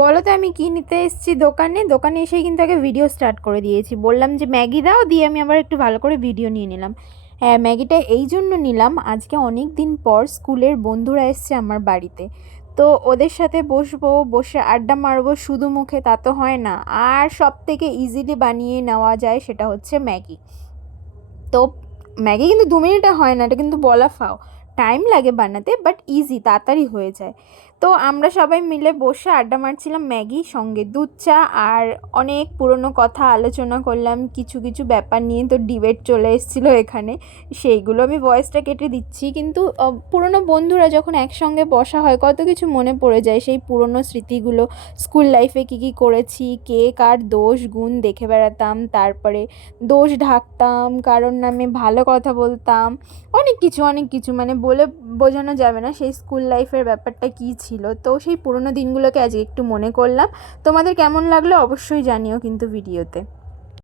বলো তো আমি কি নিতে এসেছি দোকানে দোকানে এসেই কিন্তু আগে ভিডিও স্টার্ট করে দিয়েছি। বললাম যে ম্যাগি দাও, দিয়ে আমি আবার একটু ভালো করে ভিডিও নিয়ে নিলাম। হ্যাঁ, ম্যাগিটা এই জন্য নিলাম, আজকে অনেক দিন পর স্কুলের বন্ধুরা এসছে আমার বাড়িতে। তো ওদের সাথে বসবো, বসে আড্ডা মারবো শুধু মুখে, তা তো হয় না। আর সব থেকে ইজিলি বানিয়ে নেওয়া যায় সেটা হচ্ছে ম্যাগি। তো ম্যাগি কিন্তু 2 মিনিটে হয় না, এটা কিন্তু বলা ফাও। টাইম লাগে বানাতে, বাট ইজি, তাড়াতাড়ি হয়ে যায়। তো আমরা সবাই মিলে বসে আড্ডা মারছিলাম, ম্যাগি সঙ্গে দুধ চা, আর অনেক পুরনো কথা আলোচনা করলাম কিছু কিছু ব্যাপার নিয়ে। তো ডিবেট চলে এসেছিলো এখানে, সেইগুলো আমি ভয়েসটা কেটে দিচ্ছি। কিন্তু পুরনো বন্ধুরা যখন একসঙ্গে বসা হয় কত কিছু মনে পড়ে যায়, সেই পুরনো স্মৃতিগুলো। স্কুল লাইফে কী কী করেছি, কে কার দোষ গুণ দেখে বেড়াতাম, তারপরে দোষ ঢাকতাম, কারোর নামে ভালো কথা বলতাম, অনেক কিছু অনেক কিছু, মানে বলে বোঝানো যাবে না সেই স্কুল লাইফের ব্যাপারটা কী ছিল। তো সেই পুরোনো দিনগুলোকে আজকে একটু মনে করলাম। তোমাদের কেমন লাগলো অবশ্যই জানিও কিন্তু ভিডিওতে।